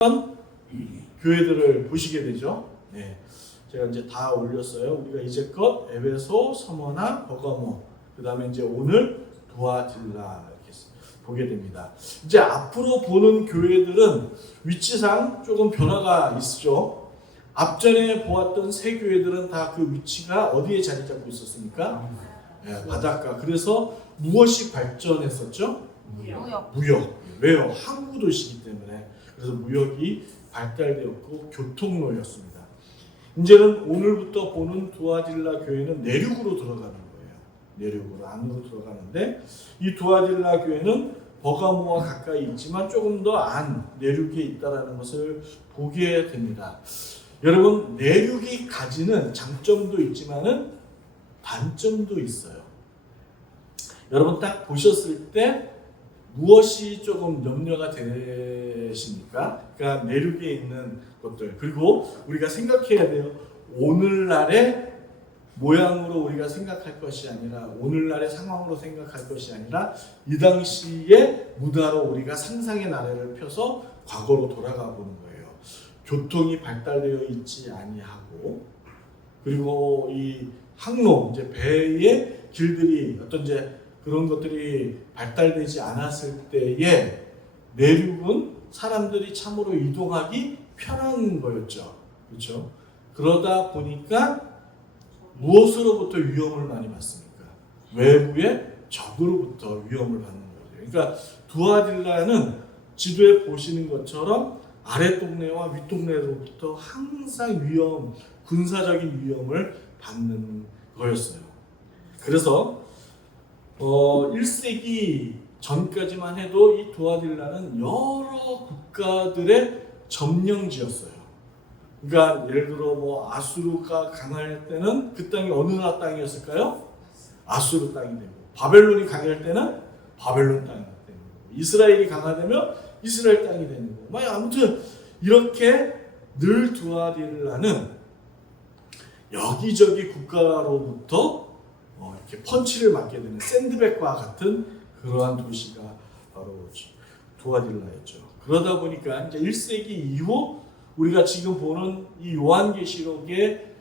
교회들을 보시게 되죠. 네. 제가 이제 다 올렸어요. 우리가 이제껏 에베소, 서머나, 버가모, 그 다음에 이제 오늘 두아딜라 이렇게 보게 됩니다. 이제 앞으로 보는 교회들은 위치상 조금 변화가 있죠. 앞전에 보았던 세 교회들은 다 그 위치가 어디에 자리 잡고 있었습니까? 네, 바닷가. 그래서 무엇이 발전했었죠? 무역. 왜요? 항구 도시이기 때문에. 그래서 무역이 발달되었고 교통로였습니다. 이제는 오늘부터 보는 두아딜라 교회는 내륙으로 들어가는 거예요. 내륙으로 안으로 들어가는데 이 두아딜라 교회는 버가모와 가까이 있지만 조금 더 안 내륙에 있다라는 것을 보게 됩니다. 여러분, 내륙이 가지는 장점도 있지만은 단점도 있어요. 여러분 딱 보셨을 때 무엇이 조금 염려가 되십니까? 그러니까 내륙에 있는 것들. 그리고 우리가 생각해야 돼요. 오늘날의 모양으로 우리가 생각할 것이 아니라, 오늘날의 상황으로 생각할 것이 아니라 이 당시의 문화로 우리가 상상의 나래를 펴서 과거로 돌아가 보는 거예요. 교통이 발달되어 있지 아니하고, 그리고 이 항로, 이제 배의 길들이 어떤 이제 그런 것들이 발달되지 않았을 때에 내륙은 사람들이 참으로 이동하기 편한 거였죠. 그렇죠? 그러다 보니까 무엇으로부터 위험을 많이 받습니까? 외부의 적으로부터 위험을 받는 거죠. 그러니까 두아딜라는 지도에 보시는 것처럼 아랫동네와 윗동네로부터 항상 군사적인 위험을 받는 거였어요. 그래서 1세기 전까지만 해도 이 두아딜라는 여러 국가들의 점령지였어요. 그러니까 예를 들어 뭐 아수르가 강할 때는 그 땅이 어느 나라 땅이었을까요? 아수르 땅이 되고, 바벨론이 강할 때는 바벨론 땅이 되고, 이스라엘이 강하되면 이스라엘 땅이 되는 거예요. 아무튼 이렇게 늘 두아딜라는 여기저기 국가로부터 이렇게 펀치를 맞게 되는 샌드백과 같은 그러한 도시가 바로 두아딜라였죠. 그러다 보니까 이제 1세기 이후 우리가 지금 보는 이 요한계시록의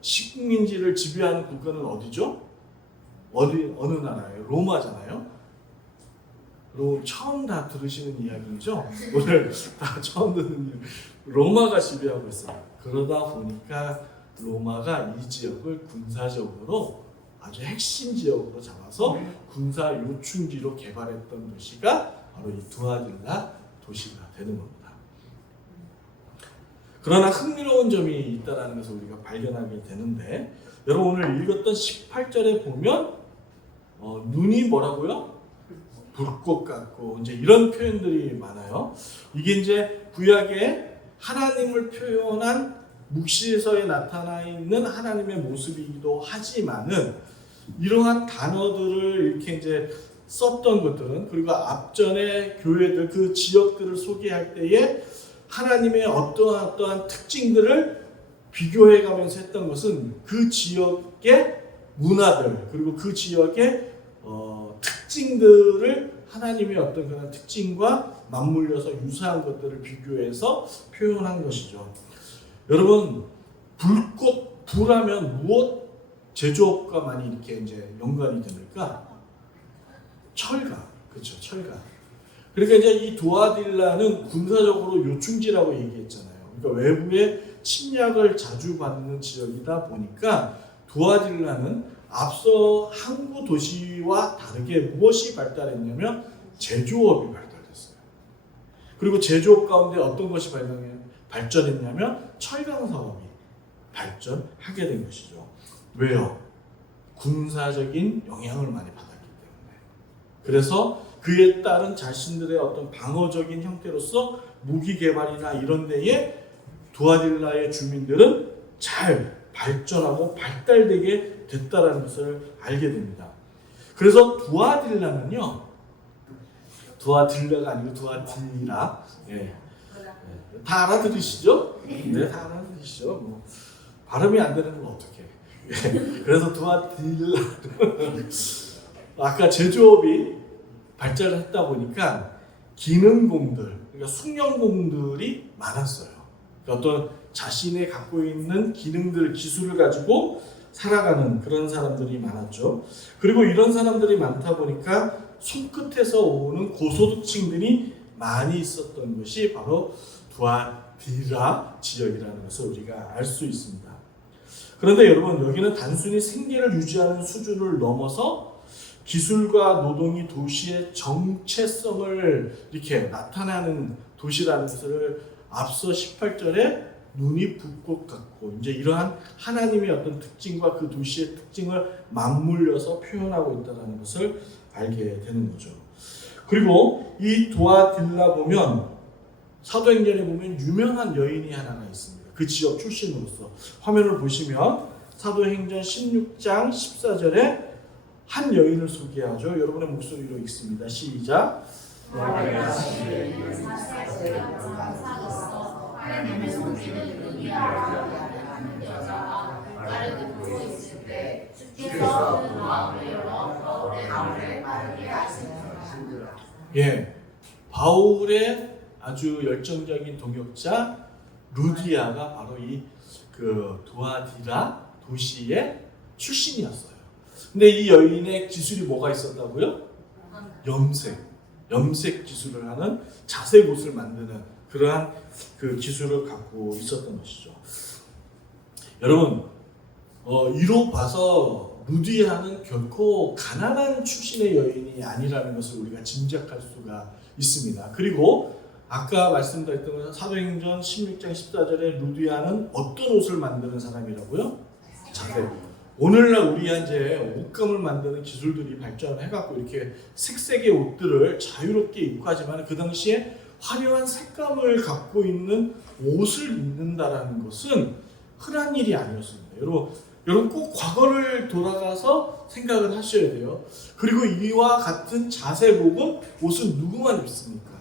식민지를 지배하는 국가는 어디죠? 어느 나라예요? 로마잖아요. 처음 다 들으시는 이야기죠? 오늘 다 처음 듣는 이야기. 로마가 지배하고 있어요. 그러다 보니까 로마가 이 지역을 군사적으로 아주 핵심 지역으로 잡아서 군사 요충지로 개발했던 도시가 바로 이 두아딜라 도시가 되는 겁니다. 그러나 흥미로운 점이 있다는 것을 우리가 발견하게 되는데, 여러분 오늘 읽었던 18절에 보면 눈이 뭐라고요? 불꽃 같고 이제 이런 표현들이 많아요. 이게 이제 구약에 하나님을 표현한 묵시에서에 나타나 있는 하나님의 모습이기도 하지만은 이러한 단어들을 이렇게 이제 썼던 것들은, 그리고 앞전에 교회들 그 지역들을 소개할 때에 하나님의 어떠한 특징들을 비교해 가면서 했던 것은 그 지역의 문화들, 그리고 그 지역의 특징들을 하나님의 어떤 그런 특징과 맞물려서 유사한 것들을 비교해서 표현한 것이죠. 여러분, 불하면 무엇 제조업과 많이 이렇게 이제 연관이 됩니까? 철강, 그렇죠, 철강. 그러니까 이제 이 두아딜라는 군사적으로 요충지라고 얘기했잖아요. 그러니까 외부의 침략을 자주 받는 지역이다 보니까 두아딜라는 앞서 항구 도시와 다르게 무엇이 발달했냐면 제조업이 발달했어요. 그리고 제조업 가운데 어떤 것이 발전했냐면 철강 사업이 발전하게 된 것이죠. 왜요? 군사적인 영향을 많이 받았기 때문에. 그래서 그에 따른 자신들의 어떤 방어적인 형태로서 무기 개발이나 이런 데에 두아딜라의 주민들은 잘 발전하고 발달되게 됐다는 것을 알게 됩니다. 그래서 두아딜라는요, 두아딜라가 아니고 두아딜라. 다 알아들으시죠? 네, 다 알아들으시죠? 뭐 발음이 안 되는 건 어떡해. 그래서 두아딜라. 아까 제조업이 발달을 했다 보니까 기능공들, 그러니까 숙련공들이 많았어요. 그러니까 어떤 자신의 갖고 있는 기능들, 기술을 가지고 살아가는 그런 사람들이 많았죠. 그리고 이런 사람들이 많다 보니까 손끝에서 오는 고소득층들이 많이 있었던 것이 바로 두아디라 지역이라는 것을 우리가 알 수 있습니다. 그런데 여러분, 여기는 단순히 생계를 유지하는 수준을 넘어서 기술과 노동이 도시의 정체성을 이렇게 나타나는 도시라는 것을 앞서 18절에 눈이 붓고 같고, 이제 이러한 하나님의 어떤 특징과 그 도시의 특징을 맞물려서 표현하고 있다는 것을 알게 되는 거죠. 그리고 이 두아딜라 보면, 사도행전에 보면 유명한 여인이 하나가 있습니다. 그 지역 출신으로서. 화면을 보시면 사도행전 16장 14절에 한 여인을 소개하죠. 여러분의 목소리로 읽습니다. 시작. 하나님의 손길을 루디아라고 하는 여자가 나를 듣고 있을 때 주께서 그 마음을 열어 바울의 말을 하시니라. 예, 바울의 아주 열정적인 동역자 루디아가 바로 이 그 두아디라 도시의 출신이었어요. 근데 이 여인의 기술이 뭐가 있었다고요? 염색 기술을 하는 자색 옷을 만드는 그러한 그 기술을 갖고 있었던 것이죠. 여러분, 이로 봐서 루디아는 결코 가난한 출신의 여인이 아니라는 것을 우리가 짐작할 수가 있습니다. 그리고 아까 말씀드렸던 것은 사도행전 16장 14절에 루디아는 어떤 옷을 만드는 사람이라고요? 자색. 오늘날 우리가 이제 옷감을 만드는 기술들이 발전을 해갖고 이렇게 색색의 옷들을 자유롭게 입고 하지만 그 당시에 화려한 색감을 갖고 있는 옷을 입는다라는 것은 흔한 일이 아니었습니다. 여러분 꼭 과거를 돌아가서 생각을 하셔야 돼요. 그리고 이와 같은 자색복은 옷은 누구만 입습니까?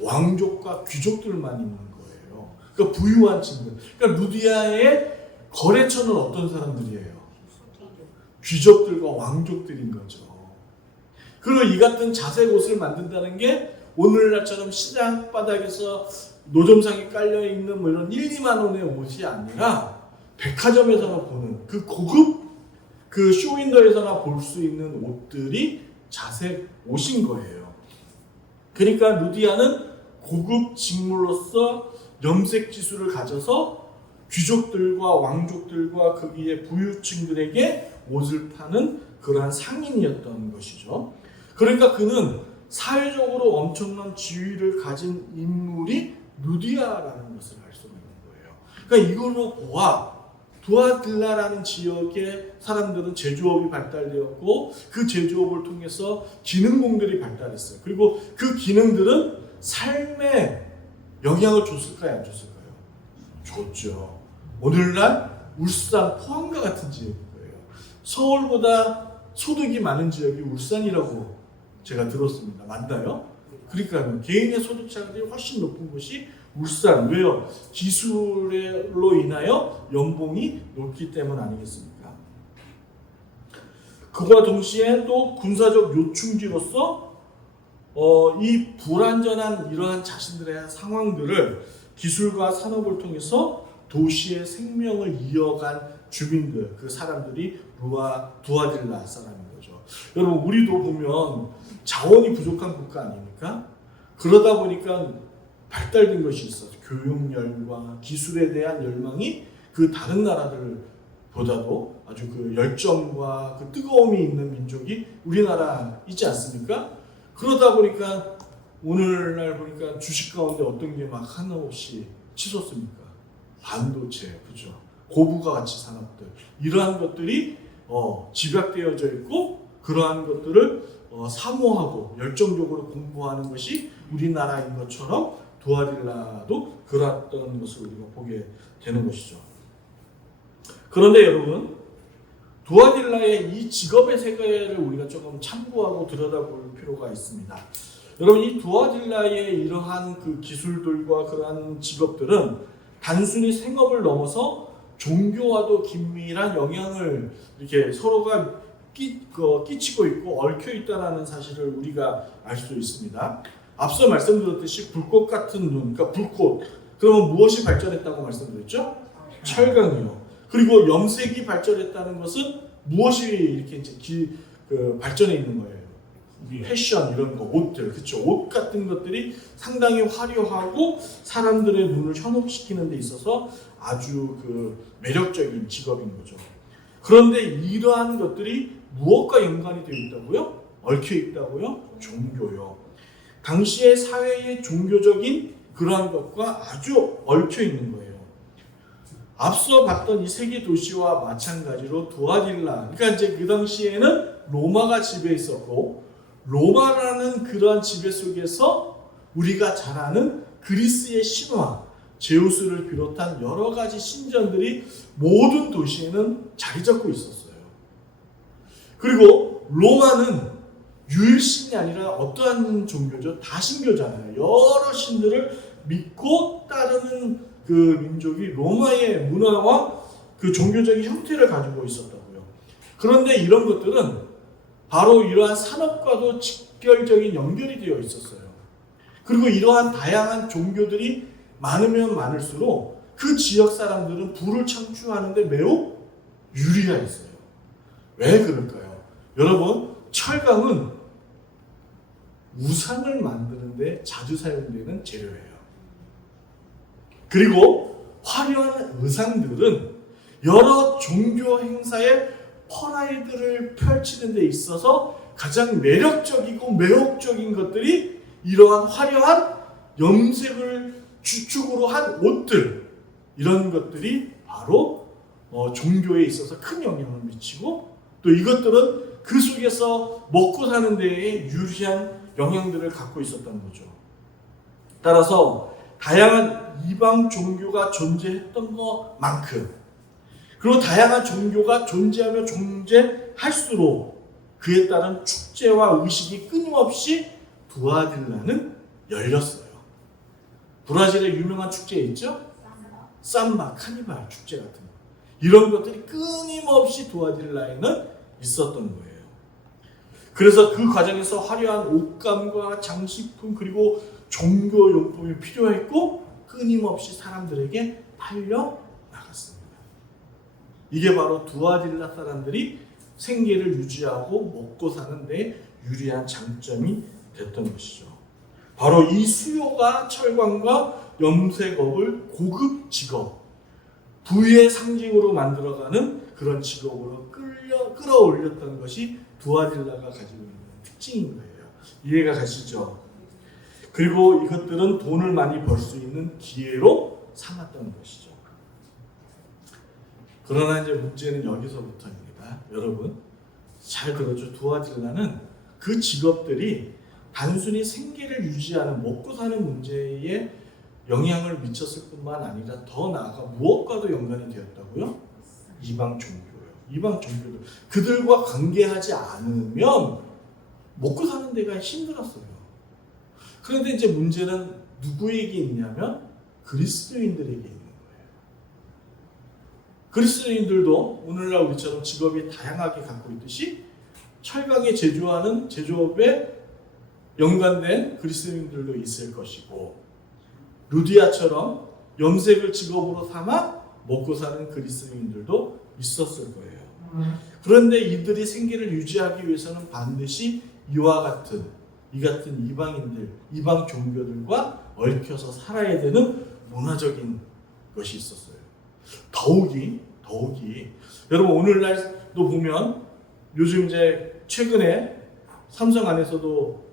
왕족과 귀족들만 입는 거예요. 그러니까 부유한 층들. 그러니까 루디아의 거래처는 어떤 사람들이에요? 귀족들과 왕족들인 거죠. 그리고 이 같은 자색 옷을 만든다는 게 오늘날처럼 시장 바닥에서 노점상에 깔려 있는 뭐 이런 1, 2만 원의 옷이 아니라 백화점에서나 보는 그 고급 그 쇼윈도에서나 볼 수 있는 옷들이 자색 옷인 거예요. 그러니까 루디아는 고급 직무로서 염색 기술을 가져서 귀족들과 왕족들과 거기에 부유층들에게 옷을 파는 그러한 상인이었던 것이죠. 그러니까 그는 사회적으로 엄청난 지위를 가진 인물이 루디아라는 것을 알 수가 있는 거예요. 그러니까 이걸로 보아 두아딜라라는 지역의 사람들은 제조업이 발달되었고 그 제조업을 통해서 기능공들이 발달했어요. 그리고 그 기능들은 삶에 영향을 줬을까요? 안 줬을까요? 줬죠. 오늘날 울산, 포항과 같은 지역일 거예요. 서울보다 소득이 많은 지역이 울산이라고 제가 들었습니다. 맞나요? 그러니까 개인의 소득차들이 훨씬 높은 곳이 울산. 왜요? 기술로 인하여 연봉이 높기 때문 아니겠습니까? 그와 동시에 또 군사적 요충지로서 이 불완전한 이러한 자신들의 상황들을 기술과 산업을 통해서 도시의 생명을 이어간 주민들, 그 사람들이 두아딜라 사람인 거죠. 여러분, 우리도 보면 자원이 부족한 국가 아닙니까? 그러다 보니까 발달된 것이 있어요. 교육 열과 기술에 대한 열망이 그 다른 나라들보다도 아주 그 열정과 그 뜨거움이 있는 민족이 우리나라 있지 않습니까? 그러다 보니까 오늘날 보니까 주식 가운데 어떤 게 막 한없이 치솟습니까? 반도체, 그죠? 고부가 가치 산업들, 이러한 것들이 집약되어져 있고 그러한 것들을 사모하고 열정적으로 공부하는 것이 우리나라인 것처럼 두아딜라도 그랬던 것을 우리가 보게 되는 것이죠. 그런데 여러분, 두아딜라의 이 직업의 세계를 우리가 조금 참고하고 들여다볼 필요가 있습니다. 여러분, 이 두아딜라의 이러한 그 기술들과 그러한 직업들은 단순히 생업을 넘어서 종교와도 긴밀한 영향을 이렇게 서로가 끼치고 있고 얽혀 있다는 사실을 우리가 알 수 있습니다. 앞서 말씀드렸듯이 불꽃 같은 눈, 그러니까 불꽃. 그러면 무엇이 발전했다고 말씀드렸죠? 철강이요. 그리고 염색이 발전했다는 것은 무엇이 이렇게 이제 발전해 있는 거예요? 패션 이런 거, 옷들, 그렇죠? 옷 같은 것들이 상당히 화려하고 사람들의 눈을 현혹시키는 데 있어서 아주 매력적인 직업인 거죠. 그런데 이러한 것들이 무엇과 연관이 되어 있다고요? 얽혀 있다고요? 종교요. 당시의 사회의 종교적인 그러한 것과 아주 얽혀 있는 거예요. 앞서 봤던 이 세계 도시와 마찬가지로 두아딜라, 그러니까 이제 그 당시에는 로마가 지배해 있었고, 로마라는 그러한 지배 속에서 우리가 잘 아는 그리스의 신화, 제우스를 비롯한 여러 가지 신전들이 모든 도시에는 자리 잡고 있었어요. 그리고 로마는 유일신이 아니라 어떠한 종교죠? 다신교잖아요. 여러 신들을 믿고 따르는 그 민족이 로마의 문화와 그 종교적인 형태를 가지고 있었다고요. 그런데 이런 것들은 바로 이러한 산업과도 직결적인 연결이 되어 있었어요. 그리고 이러한 다양한 종교들이 많으면 많을수록 그 지역 사람들은 부를 창출하는데 매우 유리했어요. 왜 그럴까요? 여러분, 철강은 우상을 만드는데 자주 사용되는 재료예요. 그리고 화려한 의상들은 여러 종교 행사의 퍼라이드를 펼치는 데 있어서 가장 매력적이고 매혹적인 것들이 이러한 화려한 염색을 주축으로 한 옷들, 이런 것들이 바로 종교에 있어서 큰 영향을 미치고, 또 이것들은 그 속에서 먹고 사는 데에 유리한 영향들을 갖고 있었던 거죠. 따라서 다양한 이방 종교가 존재했던 것만큼, 그리고 다양한 종교가 존재하며 존재할수록 그에 따른 축제와 의식이 끊임없이 두아딜라는 열렸어요. 브라질의 유명한 축제 있죠? 삼바, 카니발 축제 같은 거. 이런 것들이 끊임없이 두아딜라에는 있었던 거예요. 그래서 그 과정에서 화려한 옷감과 장식품 그리고 종교용품이 필요했고 끊임없이 사람들에게 팔려 나갔습니다. 이게 바로 두아딜라 사람들이 생계를 유지하고 먹고 사는 데 유리한 장점이 됐던 것이죠. 바로 이 수요가 철강과 염색업을 고급 직업, 부의 상징으로 만들어가는 그런 직업으로 끌어올렸던 것이 두아딜라가 가지고 있는 특징인 거예요. 이해가 가시죠? 그리고 이것들은 돈을 많이 벌 수 있는 기회로 삼았던 것이죠. 그러나 이제 문제는 여기서부터입니다. 여러분, 잘 들어줘. 두아딜라는 그 직업들이 단순히 생계를 유지하는 먹고 사는 문제에 영향을 미쳤을 뿐만 아니라 더 나아가 무엇과도 연관이 되었다고요? 이방 종교요. 이방 종교들. 그들과 관계하지 않으면 먹고 사는 데가 힘들었어요. 그런데 이제 문제는 누구에게 있냐면 그리스도인들에게 있는 거예요. 그리스도인들도 오늘날 우리처럼 직업이 다양하게 갖고 있듯이 철강에 제조하는 제조업에 연관된 그리스도인들도 있을 것이고, 루디아처럼 염색을 직업으로 삼아 먹고 사는 그리스도인들도 있었을 거예요. 그런데 이들이 생계를 유지하기 위해서는 반드시 이와 같은 이방인들, 이방 종교들과 얽혀서 살아야 되는 문화적인 것이 있었어요. 더욱이 여러분 오늘날도 보면 요즘 이제 최근에 삼성 안에서도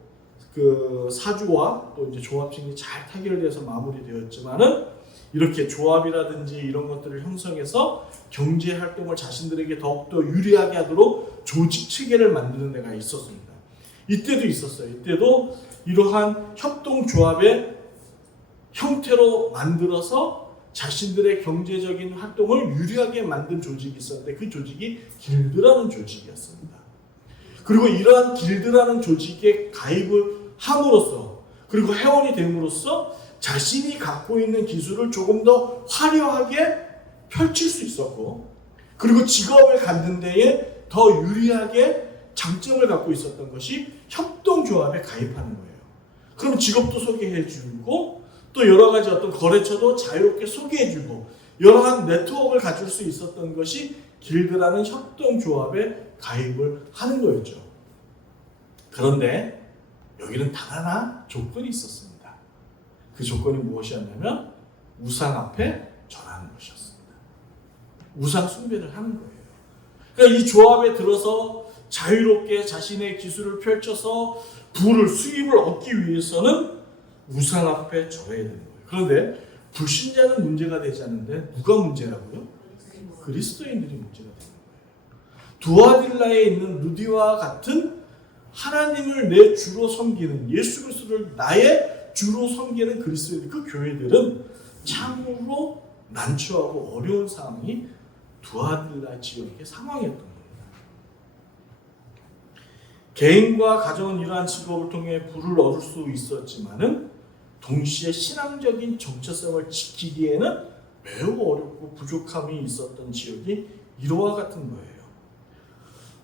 그 사주와 또 이제 조합층이 잘 타결돼서 마무리되었지만은 이렇게 조합이라든지 이런 것들을 형성해서 경제 활동을 자신들에게 더욱더 유리하게 하도록 조직 체계를 만드는 데가 있었습니다. 이때도 있었어요. 이때도 이러한 협동조합의 형태로 만들어서 자신들의 경제적인 활동을 유리하게 만든 조직이 있었는데 그 조직이 길드라는 조직이었습니다. 그리고 이러한 길드라는 조직에 가입을 함으로써 그리고 회원이 됨으로써 자신이 갖고 있는 기술을 조금 더 화려하게 펼칠 수 있었고, 그리고 직업을 갖는 데에 더 유리하게 장점을 갖고 있었던 것이 협동조합에 가입하는 거예요. 그럼 직업도 소개해주고 또 여러 가지 어떤 거래처도 자유롭게 소개해주고 여러한 네트워크를 가질 수 있었던 것이 길드라는 협동조합에 가입을 하는 거였죠. 그런데 여기는 단 하나 조건이 있었습니다. 그 조건이 무엇이었냐면 우상 앞에 절하는 것이었습니다. 우상 숭배를 하는 거예요. 그러니까 이 조합에 들어서 자유롭게 자신의 기술을 펼쳐서 부를 수입을 얻기 위해서는 우상 앞에 절해야 되는 거예요. 그런데 불신자는 문제가 되지 않는데 누가 문제라고요? 그리스도인들이 문제가 되는 거예요. 두아딜라에 있는 루디와 같은 하나님을 내 주로 섬기는 예수 그리스도를 나의 주로 섬기는 그리스도인들 그 교회들은 참으로 난처하고 어려운 상황이 두아딜라 지역의 상황이었던 겁니다. 개인과 가정은 이러한 직업을 통해 부를 얻을 수 있었지만은 동시에 신앙적인 정체성을 지키기에는 매우 어렵고 부족함이 있었던 지역이 이와 같은 거예요.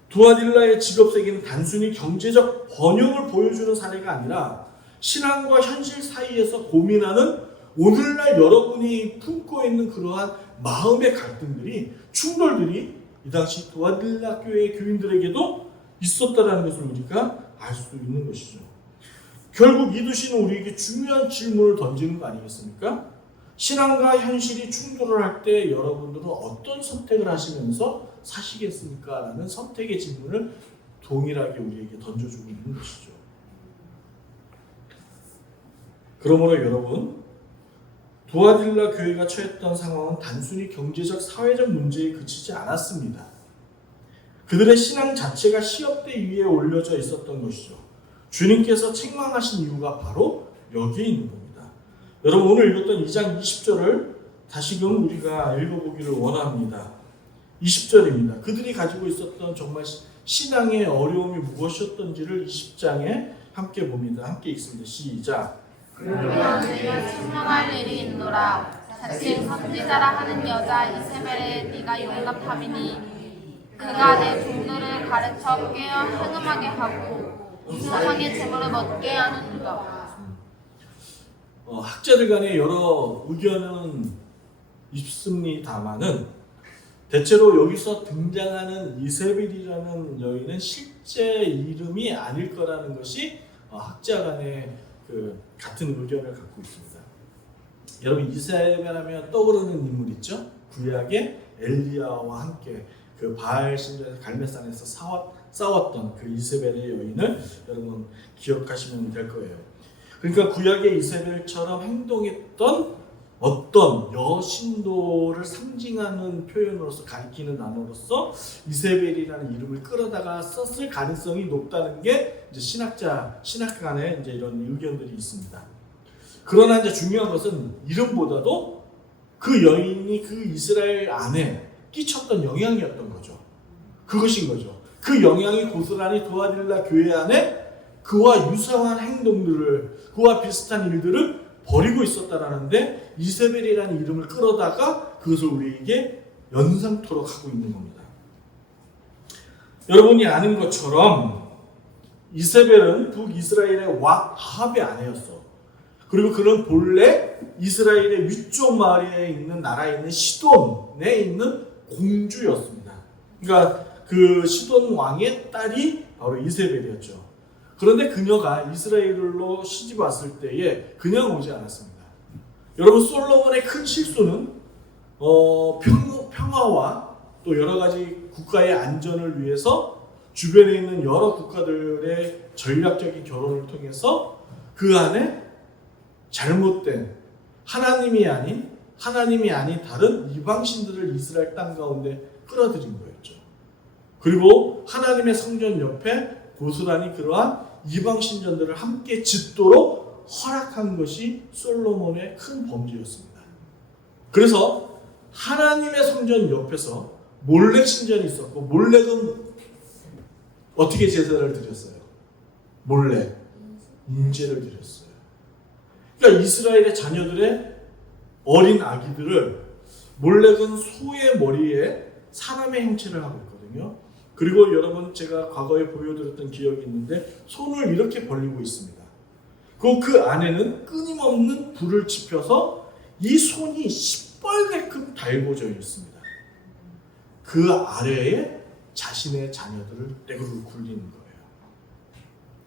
두아딜라의 직업 세계는 단순히 경제적 번영을 보여주는 사례가 아니라 신앙과 현실 사이에서 고민하는 오늘날 여러분이 품고 있는 그러한 마음의 갈등들이 충돌들이 이 당시 두아딜라 교회의 교인들에게도 있었다는 것을 우리가 알 수 있는 것이죠. 결국 이두시는 우리에게 중요한 질문을 던지는 거 아니겠습니까? 신앙과 현실이 충돌을 할 때 여러분들은 어떤 선택을 하시면서 사시겠습니까? 라는 선택의 질문을 동일하게 우리에게 던져주고 있는 것이죠. 그러므로 여러분, 두아딜라 교회가 처했던 상황은 단순히 경제적, 사회적 문제에 그치지 않았습니다. 그들의 신앙 자체가 시험대 위에 올려져 있었던 것이죠. 주님께서 책망하신 이유가 바로 여기에 있는 겁니다. 여러분 오늘 읽었던 2장 20절을 다시금 우리가 읽어보기를 원합니다. 20절입니다. 그들이 가지고 있었던 정말 신앙의 어려움이 무엇이었던지를 20장에 함께 봅니다. 함께 읽습니다. 시작. 그러면 내가 책망할 일이 있노라. 자칭 선지자라 하는 여자 이세벨에 네가 용납함이니 그가 내 종들을 가르쳐 깨어 행음하게 하고 이상하게 재물을 얻게 하는가. 학자들 간에 여러 의견은 있습니다만은 대체로 여기서 등장하는 이세벨이라는 여인은 실제 이름이 아닐 거라는 것이 학자 간의 같은 의견을 갖고 있습니다. 여러분 이세벨하면 떠오르는 인물 있죠? 구약의 엘리야와 함께 그 바알 신전에서 갈멜산에서 싸웠던 그 이세벨의 여인을 여러분 기억하시면 될 거예요. 그러니까 구약의 이세벨처럼 행동했던 어떤 여신도를 상징하는 표현으로서 가리키는 단어로서 이세벨이라는 이름을 끌어다가 썼을 가능성이 높다는 게 이제 신학자 간에 이제 이런 의견들이 있습니다. 그러나 이제 중요한 것은 이름보다도 그 여인이 그 이스라엘 안에 끼쳤던 영향이었던 거죠. 그것인 거죠. 그 영향이 고스란히 두아딜라 교회 안에 그와 유사한 행동들을, 그와 비슷한 일들을 벌이고 있었다라는데 이세벨이라는 이름을 끌어다가 그것을 우리에게 연상토록 하고 있는 겁니다. 여러분이 아는 것처럼 이세벨은 북이스라엘의 왕 아합의 아내였어. 그리고 그는 본래 이스라엘의 위쪽 마을에 있는 나라에 있는 시돈에 있는 공주였습니다. 그러니까 그 시돈 왕의 딸이 바로 이세벨이었죠. 그런데 그녀가 이스라엘로 시집 왔을 때에 그냥 오지 않았습니다. 여러분 솔로몬의 큰 실수는 평화와 또 여러 가지 국가의 안전을 위해서 주변에 있는 여러 국가들의 전략적인 결혼을 통해서 그 안에 잘못된 하나님이 아닌 다른 이방신들을 이스라엘 땅 가운데 끌어들인 거였죠. 그리고 하나님의 성전 옆에 고스란히 그러한 이방신전들을 함께 짓도록 허락한 것이 솔로몬의 큰 범죄였습니다. 그래서 하나님의 성전 옆에서 몰렉 신전이 있었고, 몰렉은 어떻게 제사를 드렸어요? 몰렉 인제를 드렸어요. 그러니까 이스라엘의 자녀들의 어린 아기들을 몰렉은 소의 머리에 사람의 형체를 하고 있거든요. 그리고 여러분 제가 과거에 보여드렸던 기억이 있는데 손을 이렇게 벌리고 있습니다. 그 안에는 끊임없는 불을 지펴서 이 손이 시뻘겋게 달궈져 있습니다. 그 아래에 자신의 자녀들을 떼굴 굴리는 거예요.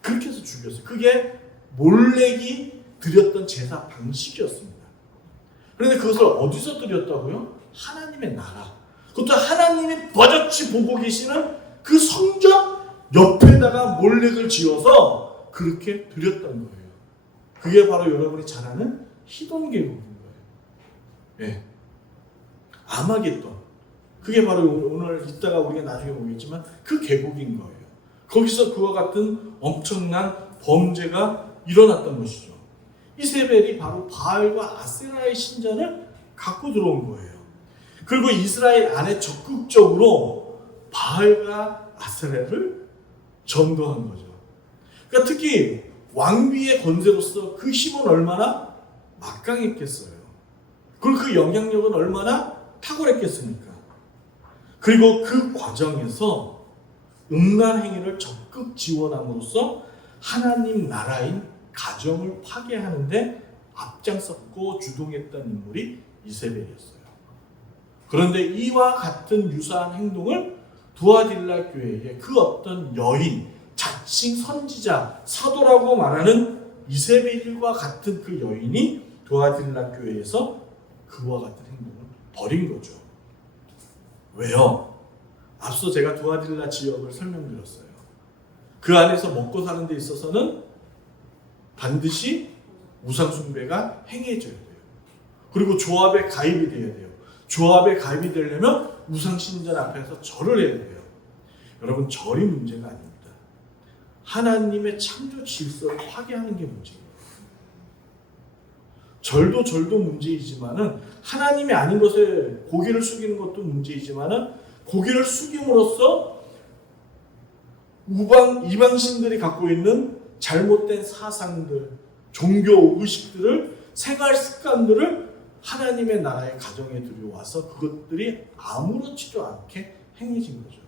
그렇게 해서 죽였어요. 그게 몰렉이 드렸던 제사 방식이었습니다. 그런데 그것을 어디서 드렸다고요? 하나님의 나라. 그것도 하나님이 버젓이 보고 계시는 그 성전 옆에다가 몰렉을 지어서 그렇게 드렸던 거예요. 그게 바로 여러분이 잘 아는 히돈 계곡인 거예요. 예. 아마겟돈. 그게 바로 오늘 이따가 우리가 나중에 보겠지만 그 계곡인 거예요. 거기서 그와 같은 엄청난 범죄가 일어났던 것이죠. 이세벨이 바로 바알과 아세라의 신전을 갖고 들어온 거예요. 그리고 이스라엘 안에 적극적으로 바알과 아세라를 전도한 거죠. 그러니까 특히 왕비의 권세로서 그 힘은 얼마나 막강했겠어요. 그리고 그 영향력은 얼마나 탁월했겠습니까? 그리고 그 과정에서 음란 행위를 적극 지원함으로써 하나님 나라인 가정을 파괴하는데 앞장섰고 주동했던 인물이 이세벨이었어요. 그런데 이와 같은 유사한 행동을 두아딜라 교회의 그 어떤 여인, 자칭 선지자, 사도라고 말하는 이세벨과 같은 그 여인이 두아딜라 교회에서 그와 같은 행동을 벌인 거죠. 왜요? 앞서 제가 두아딜라 지역을 설명드렸어요. 그 안에서 먹고 사는 데 있어서는 반드시 우상숭배가 행해져야 돼요. 그리고 조합에 가입이 돼야 돼요. 조합에 가입이 되려면 우상신전 앞에서 절을 해야 돼요. 여러분, 절이 문제가 아닙니다. 하나님의 창조 질서를 파괴하는 게 문제예요. 절도 문제이지만은 하나님이 아닌 것에 고개를 숙이는 것도 문제이지만은 고개를 숙임으로써 이방신들이 갖고 있는 잘못된 사상들, 종교 의식들을, 생활 습관들을 하나님의 나라의 가정에 들여와서 그것들이 아무렇지도 않게 행해진 거죠.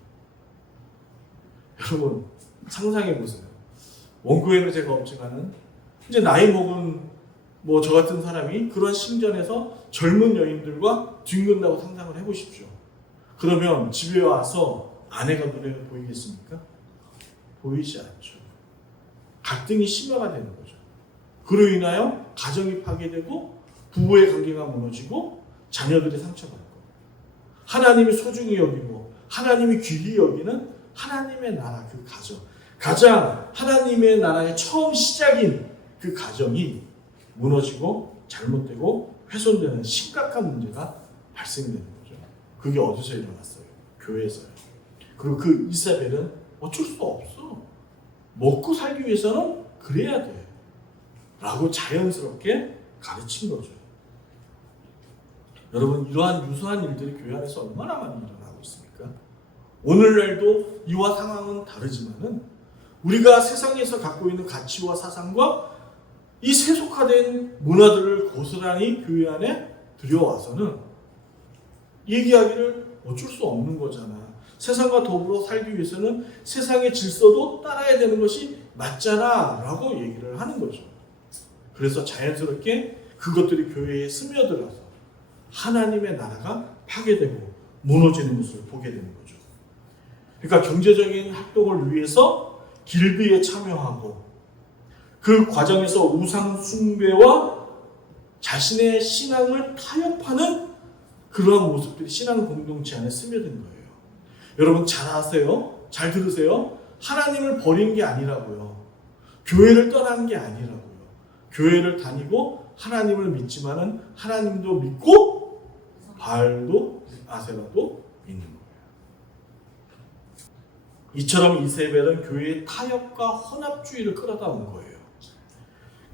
여러분, 상상해 보세요. 원교회를 제가 업증하는 이제 나이 먹은 저 같은 사람이 그런 신전에서 젊은 여인들과 뒹군다고 상상을 해보십시오. 그러면 집에 와서 아내가 눈에 보이겠습니까? 보이지 않죠. 갈등이 심화가 되는 거죠. 그로 인하여 가정이 파괴되고 부부의 관계가 무너지고 자녀들이 상처받고 하나님이 소중히 여기고 하나님이 귀히 여기는 하나님의 나라 그 가정 하나님의 나라의 처음 시작인 그 가정이 무너지고 잘못되고 훼손되는 심각한 문제가 발생되는 거죠. 그게 어디서 일어났어요? 교회에서요. 그리고 그 이사벨은 어쩔 수 없어. 먹고 살기 위해서는 그래야 돼. 라고 자연스럽게 가르친 거죠. 여러분, 이러한 유사한 일들이 교회 안에서 얼마나 많이 일어나고 있습니까? 오늘날도 이와 상황은 다르지만은 우리가 세상에서 갖고 있는 가치와 사상과 이 세속화된 문화들을 고스란히 교회 안에 들여와서는 얘기하기를 어쩔 수 없는 거잖아. 세상과 더불어 살기 위해서는 세상의 질서도 따라야 되는 것이 맞잖아 라고 얘기를 하는 거죠. 그래서 자연스럽게 그것들이 교회에 스며들어서 하나님의 나라가 파괴되고 무너지는 것을 보게 되는 거죠. 그러니까 경제적인 활동을 위해서 길드에 참여하고 그 과정에서 우상 숭배와 자신의 신앙을 타협하는 그러한 모습들이 신앙 공동체 안에 스며든 거예요. 여러분, 잘 아세요? 잘 들으세요? 하나님을 버린 게 아니라고요. 교회를 떠난 게 아니라고요. 교회를 다니고 하나님을 믿지만은 하나님도 믿고 바알도 아세라도 믿는 거예요. 이처럼 이세벨은 교회의 타협과 혼합주의를 끌어다 온 거예요.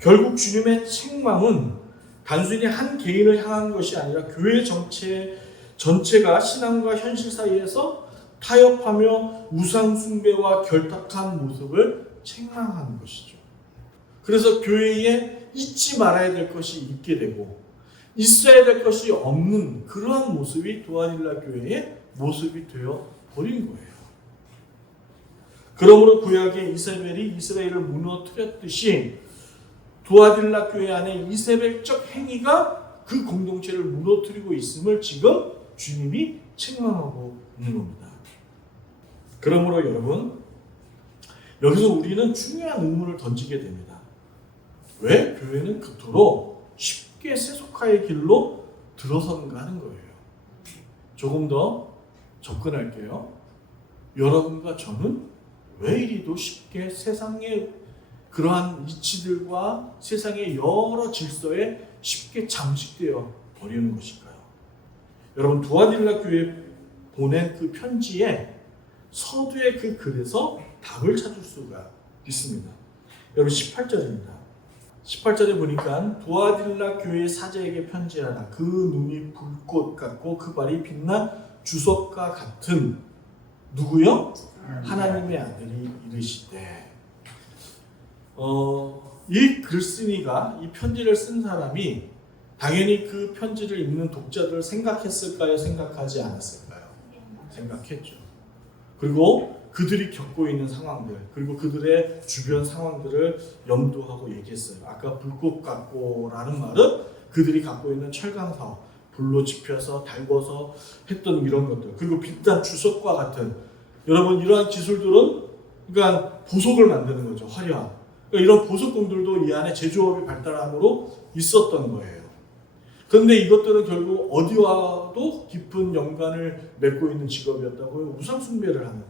결국 주님의 책망은 단순히 한 개인을 향한 것이 아니라 교회 전체가 신앙과 현실 사이에서 타협하며 우상 숭배와 결탁한 모습을 책망하는 것이죠. 그래서 교회에 잊지 말아야 될 것이 있게 되고 있어야 될 것이 없는 그러한 모습이 두아딜라 교회의 모습이 되어 버린 거예요. 그러므로 구약의 이세벨이 이스라엘을 무너뜨렸듯이 두아딜라 교회 안에 이세벨적 행위가 그 공동체를 무너뜨리고 있음을 지금 주님이 책망하고 있는 겁니다. 그러므로 여러분, 여기서 우리는 중요한 의문을 던지게 됩니다. 왜 교회는 그토록 쉽게 세속화의 길로 들어서는가 하는 거예요. 조금 더 접근할게요. 여러분과 저는 왜 이리도 쉽게 세상의 그러한 이치들과 세상의 여러 질서에 쉽게 잠식되어 버리는 것일까요? 여러분, 두아딜라 교회에 보낸 그 편지에 서두의 그 글에서 답을 찾을 수가 있습니다. 여러분 18절입니다. 18절에 보니까 두아딜라 교회 사제에게 편지하라. 그 눈이 불꽃 같고 그 발이 빛난 주석과 같은 누구요? 하나님의 아들이 이르시되. 이 글쓴이가 이 편지를 쓴 사람이 당연히 그 편지를 읽는 독자들을 생각했을까요? 생각하지 않았을까요? 생각했죠. 그리고 그들이 겪고 있는 상황들, 그리고 그들의 주변 상황들을 염두하고 얘기했어요. 아까 불꽃 같고라는 말은 그들이 갖고 있는 철강서, 불로 지펴서 달궈서 했던 이런 것들, 그리고 빛난 주석과 같은, 여러분 이러한 기술들은 그러니까 보석을 만드는 거죠. 화려한. 그러니까 이런 보석공들도 이 안에 제조업이 발달함으로 있었던 거예요. 그런데 이것들은 결국 어디와도 깊은 연관을 맺고 있는 직업이었다고요. 우상 숭배를 하는,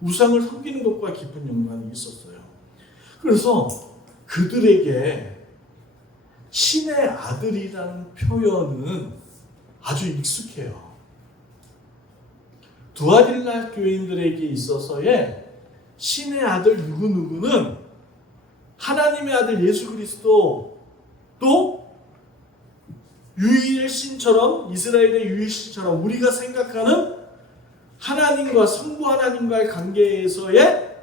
우상을 섬기는 것과 깊은 연관이 있었어요. 그래서 그들에게 신의 아들이라는 표현은 아주 익숙해요. 두아딜라 교인들에게 있어서의 신의 아들 누구누구는 하나님의 아들 예수 그리스도, 또 유일신처럼, 이스라엘의 유일신처럼 우리가 생각하는 하나님과 성부 하나님과의 관계에서의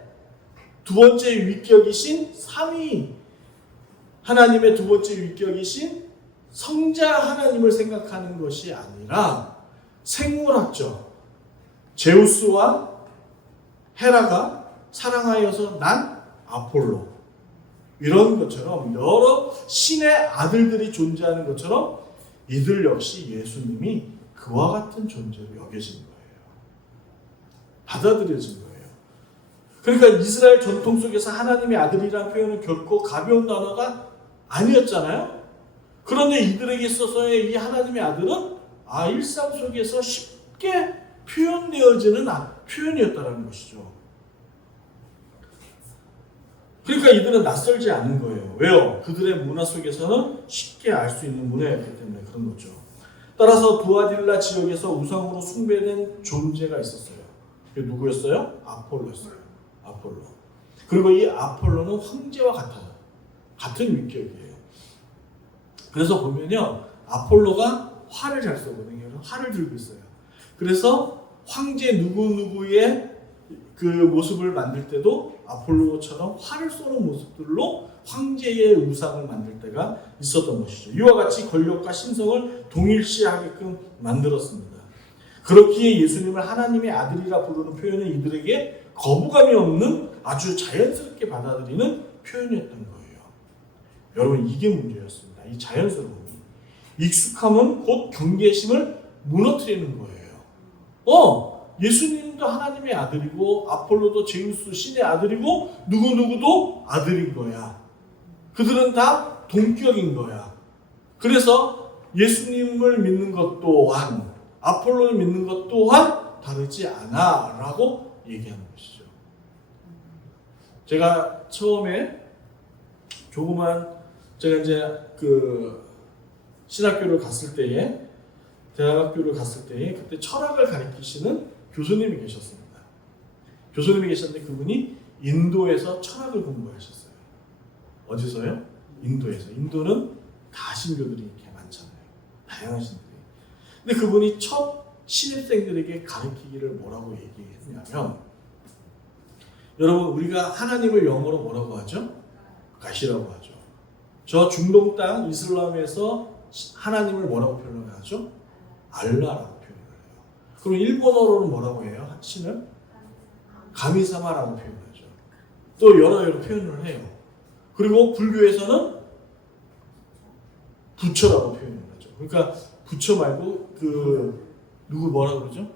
두 번째 위격이신 삼위 하나님의 두 번째 위격이신 성자 하나님을 생각하는 것이 아니라 생물학적 제우스와 헤라가 사랑하여서 난 아폴로, 이런 것처럼 여러 신의 아들들이 존재하는 것처럼 이들 역시 예수님이 그와 같은 존재로 여겨진 거예요. 받아들여진 거예요. 그러니까 이스라엘 전통 속에서 하나님의 아들이라는 표현은 결코 가벼운 단어가 아니었잖아요. 그런데 이들에게 있어서의 이 하나님의 아들은 일상 속에서 쉽게 표현되어지는 표현이었다는 것이죠. 그러니까 이들은 낯설지 않은 거예요. 왜요? 그들의 문화 속에서는 쉽게 알 수 있는 문화였기 때문에 그런 거죠. 따라서 두아딜라 지역에서 우상으로 숭배된 존재가 있었어요. 그게 누구였어요? 아폴로였어요. 아폴로. 그리고 이 아폴로는 황제와 같은 위격이에요. 그래서 보면요, 아폴로가 활을 잘 쏘거든요. 활을 들고 있어요. 그래서 황제 누구누구의 그 모습을 만들 때도 아폴로처럼 활을 쏘는 모습들로 황제의 우상을 만들 때가 있었던 것이죠. 이와 같이 권력과 신성을 동일시하게끔 만들었습니다. 그렇기에 예수님을 하나님의 아들이라 부르는 표현은 이들에게 거부감이 없는 아주 자연스럽게 받아들이는 표현이었던 거예요. 여러분, 이게 문제였습니다. 이 자연스러움이. 익숙함은 곧 경계심을 무너뜨리는 거예요. 예수님도 하나님의 아들이고 아폴로도 제우스 신의 아들이고 누구누구도 아들인 거야. 그들은 다 동격인 거야. 그래서 예수님을 믿는 것 또한, 아폴로를 믿는 것 또한 다르지 않아 라고 얘기하는 것이죠. 제가 처음에 제가 이제 그 신학교를 갔을 때에, 대학교를 갔을 때에 그때 철학을 가르치시는 교수님이 계셨습니다. 교수님이 계셨는데 그분이 인도에서 철학을 공부하셨어요. 어디서요? 인도에서. 인도는 다 신교들이 이렇게 많잖아요. 다양한 신들이. 근데 그분이 첫 신입생들에게 가르치기를 뭐라고 얘기했냐면, 여러분, 우리가 하나님을 영어로 뭐라고 하죠? 가시라고 하죠. 저 중동 땅 이슬람에서 하나님을 뭐라고 표현을 하죠? 알라라고 표현을 해요. 그럼 일본어로는 뭐라고 해요? 신을? 가미사마라고 표현하죠. 또 여러 표현을 해요. 그리고 불교에서는 부처라고 표현을 하죠. 그러니까 부처 말고 그 누구 뭐라 그러죠?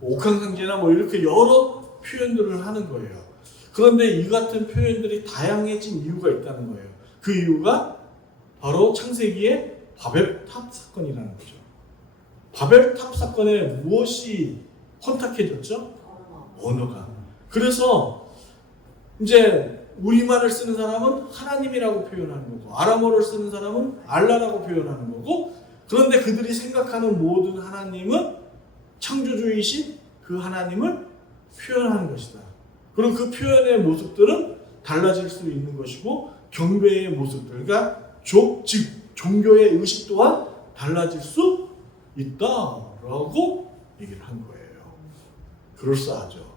옥황상제나 뭐 이렇게 여러 표현들을 하는 거예요. 그런데 이 같은 표현들이 다양해진 이유가 있다는 거예요. 그 이유가 바로 창세기의 바벨탑 사건이라는 거죠. 바벨탑 사건에 무엇이 혼탁해졌죠? 언어가. 그래서 이제 우리말을 쓰는 사람은 하나님이라고 표현하는 거고, 아람어를 쓰는 사람은 알라라고 표현하는 거고, 그런데 그들이 생각하는 모든 하나님은 창조주이신 그 하나님을 표현하는 것이다. 그리고 그 표현의 모습들은 달라질 수 있는 것이고, 경배의 모습들, 그러니까 즉 종교의 의식 또한 달라질 수 있다라고 얘기를 한 거예요. 그럴싸하죠.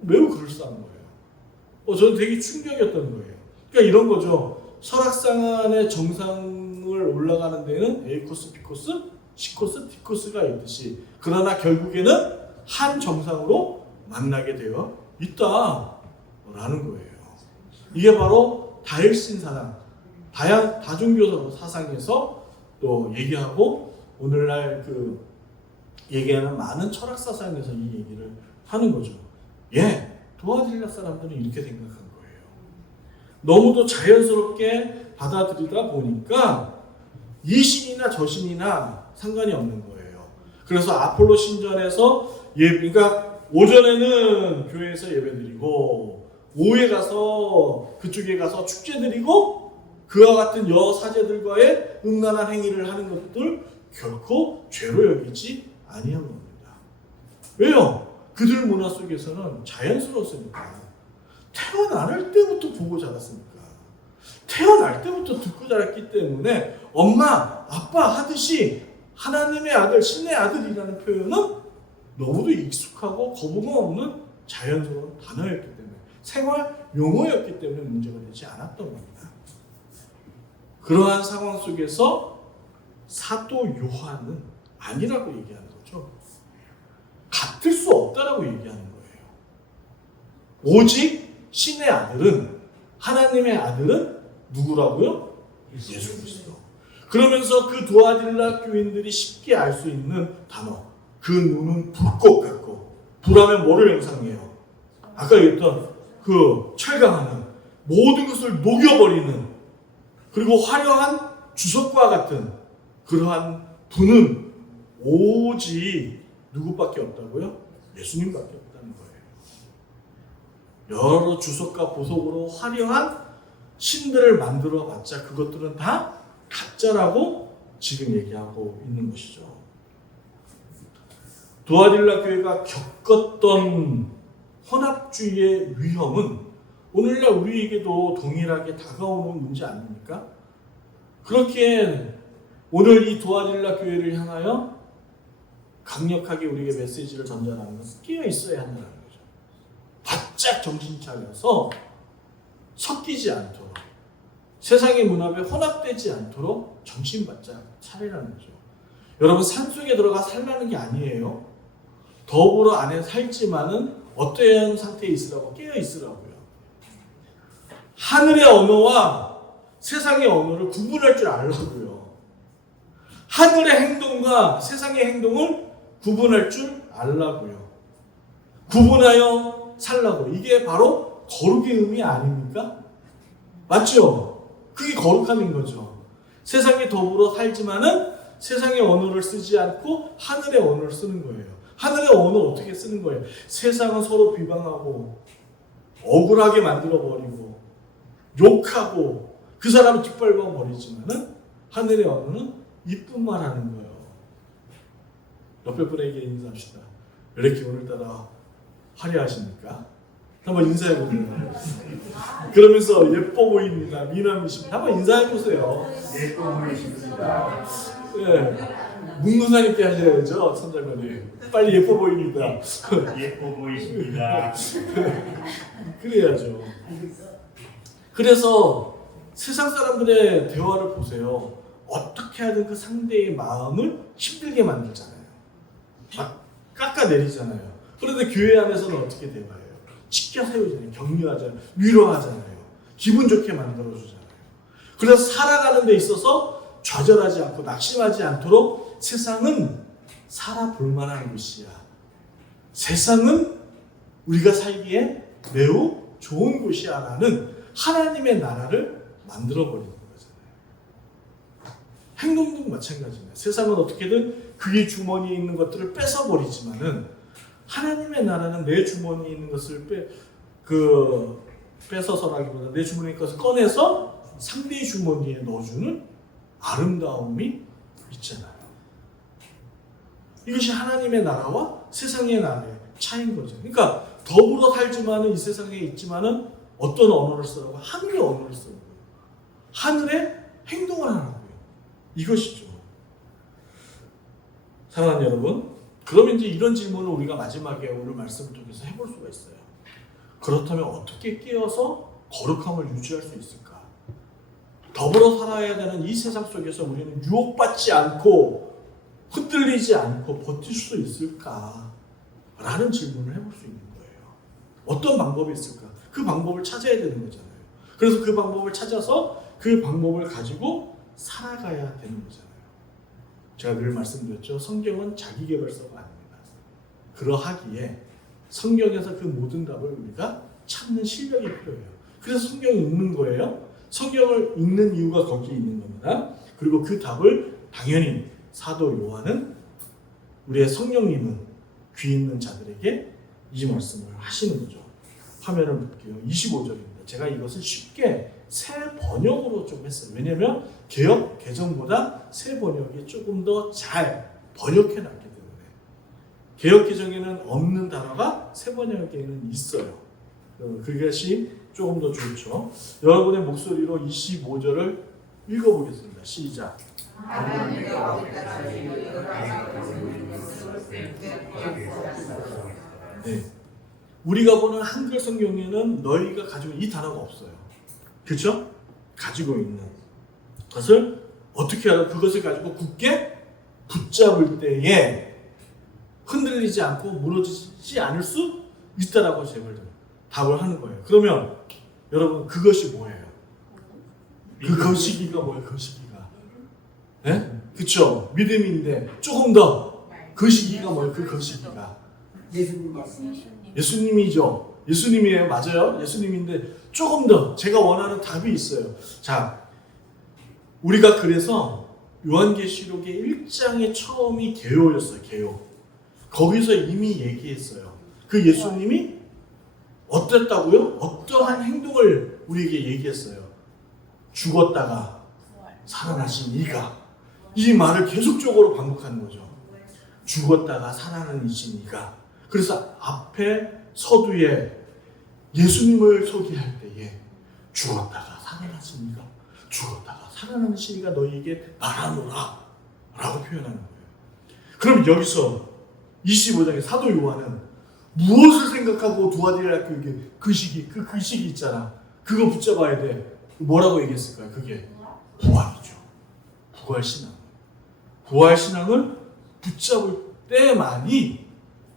매우 그럴싸한 거예요. 저는 되게 충격이었던 거예요. 그러니까 이런 거죠. 설악산의 정상을 올라가는 데는 A 코스, B 코스, C 코스, D 코스가 있듯이, 그러나 결국에는 한 정상으로 만나게 되어 있다라는 거예요. 이게 바로 다일신사상, 다종교 사상에서 또 얘기하고, 오늘날 그 얘기하는 많은 철학 사상에서 이 얘기를 하는 거죠. 도아딜라 사람들은 이렇게 생각한 거예요. 너무도 자연스럽게 받아들이다 보니까 이 신이나 저 신이나 상관이 없는 거예요. 그래서 아폴로 신전에서 그러니까 오전에는 교회에서 예배드리고, 오후에 가서 그쪽에 가서 축제드리고, 그와 같은 여사제들과의 음란한 행위를 하는 것들 결코 죄로 여기지 아니한 겁니다. 왜요? 그들 문화 속에서는 자연스러웠으니까. 태어날 때부터 보고 자랐으니까. 태어날 때부터 듣고 자랐기 때문에 엄마, 아빠 하듯이 하나님의 아들, 신의 아들이라는 표현은 너무도 익숙하고 거부감 없는 자연스러운 단어였기 때문에, 생활 용어였기 때문에 문제가 되지 않았던 겁니다. 그러한 상황 속에서 사도 요한은 아니라고 얘기하는 거죠. 같을 수 없다라고 얘기하는 거예요. 오직 신의 아들은, 하나님의 아들은 누구라고요? 예수 그리스도. 그러면서 그 도아딜라 교인들이 쉽게 알 수 있는 단어, 그 눈은 불꽃 같고, 불하면 뭐를 형상해요? 아까 얘기했던 그 철강하는, 모든 것을 녹여버리는, 그리고 화려한 주석과 같은 그러한 분은 오직 누구밖에 없다고요? 예수님밖에 없다는 거예요. 여러 주석과 보석으로 화려한 신들을 만들어 봤자 그것들은 다 가짜라고 지금 얘기하고 있는 것이죠. 도아딜라 교회가 겪었던 혼합주의의 위험은 오늘날 우리에게도 동일하게 다가오는 문제 아닙니까? 그렇게 오늘 이 도아딜라 교회를 향하여 강력하게 우리에게 메시지를 전달하는 것은 깨어 있어야 한다는 거죠. 바짝 정신 차려서 섞이지 않도록, 세상의 문화에 혼합되지 않도록 정신 바짝 차리라는 거죠. 여러분, 산속에 들어가 살라는 게 아니에요. 더불어 안에 살지만은 어떠한 상태에 있으라고? 깨어 있으라고요. 하늘의 언어와 세상의 언어를 구분할 줄 알라고요. 하늘의 행동과 세상의 행동을 구분할 줄 알라고요. 구분하여 살라고. 이게 바로 거룩의 의미 아닙니까? 맞죠? 그게 거룩함인 거죠. 세상에 더불어 살지만은 세상의 언어를 쓰지 않고 하늘의 언어를 쓰는 거예요. 하늘의 언어 어떻게 쓰는 거예요? 세상은 서로 비방하고 억울하게 만들어버리고 욕하고 그 사람을 뒷밟아버리지만은 하늘의 언어는 이쁜 말 하는 거예요. 옆에 분에게 인사합시다. 왜 이렇게 오늘따라 화려하십니까? 한번 인사해보세요. 그러면서 예뻐 보입니다. 미남이십니다. 한번 인사해보세요. 예뻐 보이십니다. 예. 문무사님께 하셔야죠, 선장관님. 빨리 예뻐 보입니다. 예뻐 보이십니다. 그래야죠. 그래서 세상 사람들의 대화를 보세요. 어떻게 하든 그 상대의 마음을 힘들게 만들잖아요. 깎아내리잖아요. 그런데 교회 안에서는 어떻게 대화해요? 치켜 세우잖아요. 격려하잖아요. 위로하잖아요. 기분 좋게 만들어주잖아요. 그래서 살아가는 데 있어서 좌절하지 않고 낙심하지 않도록 세상은 살아볼 만한 곳이야. 세상은 우리가 살기에 매우 좋은 곳이야 라는 하나님의 나라를 만들어버리는 거잖아요. 행동도 마찬가지입니다. 세상은 어떻게든 그의 주머니에 있는 것들을 뺏어버리지만은 하나님의 나라는 내 주머니에 있는 것을 뺏어서라기보다 내 주머니에 있는 것을 꺼내서 상대의 주머니에 넣어주는 아름다움이 있잖아요. 이것이 하나님의 나라와 세상의 나라의 차이인 거죠. 그러니까 더불어 살지만은 이 세상에 있지만은 어떤 언어를 쓰라고? 하늘의 언어를 쓰는 거예요. 하늘의 행동을 하라고요. 이것이죠. 사랑하는 여러분, 그러면 이제 이런 질문을 우리가 마지막에 오늘 말씀을 통해서 해볼 수가 있어요. 그렇다면 어떻게 깨어서 거룩함을 유지할 수 있을까? 더불어 살아야 되는 이 세상 속에서 우리는 유혹받지 않고 흔들리지 않고 버틸 수 있을까? 라는 질문을 해볼 수 있는 거예요. 어떤 방법이 있을까? 그 방법을 찾아야 되는 거잖아요. 그래서 그 방법을 찾아서 그 방법을 가지고 살아가야 되는 거잖아요. 제가 늘 말씀드렸죠. 성경은 자기계발서가 아닙니다. 그러하기에 성경에서 그 모든 답을 우리가 찾는 실력이 필요해요. 그래서 성경을 읽는 거예요. 성경을 읽는 이유가 거기에 있는 겁니다. 그리고 그 답을 당연히 사도 요한은 우리의 성령님은 귀 있는 자들에게 이 말씀을 하시는 거죠. 화면을 볼게요. 25절입니다. 제가 이것을 쉽게 새 번역으로 좀 했어요. 왜냐하면 개역 개정보다 새 번역이 조금 더 잘 번역해 놨기 때문에. 개역 개정에는 없는 단어가 새 번역에는 있어요. 그것이 조금 더 좋죠. 여러분의 목소리로 25절을 읽어보겠습니다. 시작. 네. 우리가 보는 한글 성경에는 너희가 가지고 이 단어가 없어요. 그렇죠? 가지고 있는 것을 어떻게 하라? 그것을 가지고 굳게 붙잡을 때에 흔들리지 않고 무너지지 않을 수 있다라고 제발 답을 하는 거예요. 그러면 여러분 그것이 뭐예요? 그 거시기가 뭐예요? 거시기가. 네? 그렇죠? 믿음인데 조금 더 거시기가 뭐예요? 그 거시기가. 예수님이죠. 예수님이에요. 맞아요. 예수님인데 조금 더 제가 원하는 답이 있어요. 자, 우리가 그래서 요한계시록의 1장의 처음이 개요였어요. 개요. 거기서 이미 얘기했어요. 그 예수님이 어땠다고요? 어떠한 행동을 우리에게 얘기했어요. 죽었다가 살아나신 이가. 이 말을 계속적으로 반복하는 거죠. 죽었다가 살아나는 이신 이가. 그래서 앞에 서두에 예수님을 소개할 때에 죽었다가 살아나신 이가, 죽었다가 살아나신 이가 너희에게 말하노라 라고 표현하는 거예요. 그럼 여기서 25장의 사도 요한은 무엇을 생각하고 도와드려야 그 시기 있잖아. 그거 붙잡아야 돼. 뭐라고 얘기했을까요? 그게 부활이죠. 부활신앙. 부활신앙을 붙잡을 때만이